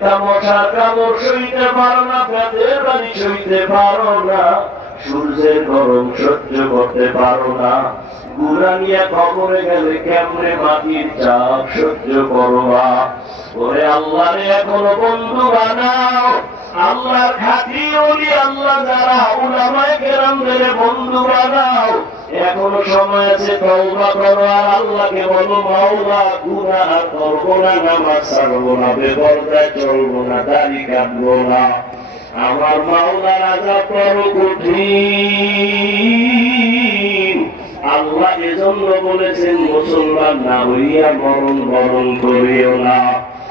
মশার কামড় সইতে পারো না প্রাণের বাণী সইতে পারো না। সূর্যের গরম সহ্য করতে পারো না। গুরানিয়া নিয়ে খবরে গেলে কেমনে মাটির চাপ সহ্য করো না ওরে আল্লাহরে এখনও বন্ধু বানাও। আল্লাহর খাতি ওলি আল্লাহ যারা উলামায়ে কেরামদের বন্ধু বানাও এখনও সময় আছে, তওবা করো, আর আল্লাহকে বলো, মাওলা, গুনাহ করব না, নামাজ ছাড়বো না বেপরদায় চলবো না, দাড়ি কাটবো না। আমার মাওলার আজাব বড় কঠিন। আল্লাহ এজন্য বলেছেন, মুসলমান না হইয়া মরণ বরণ করিও না।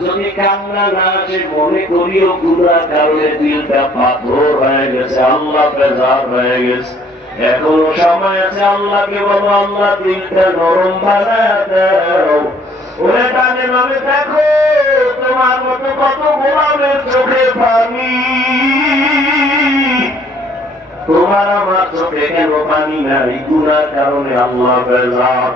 যদি কান্না না আসে, মনে করিও গুণার কারণে দিলটা পাথর হয়ে গেছে আল্লাহ বেজার হয়ে গেছে। এখনও সময় আছে, আল্লাহকে বলো, আল্লাহ দিলটা নরম বানায় দাও। ওরে টানে ভাবে দেখো, তোমার মতো কত গোলামের চোখে পানি। তোমার আমার চোখে কেন পানি নাই? গুনার কারণে আল্লাহ বেজার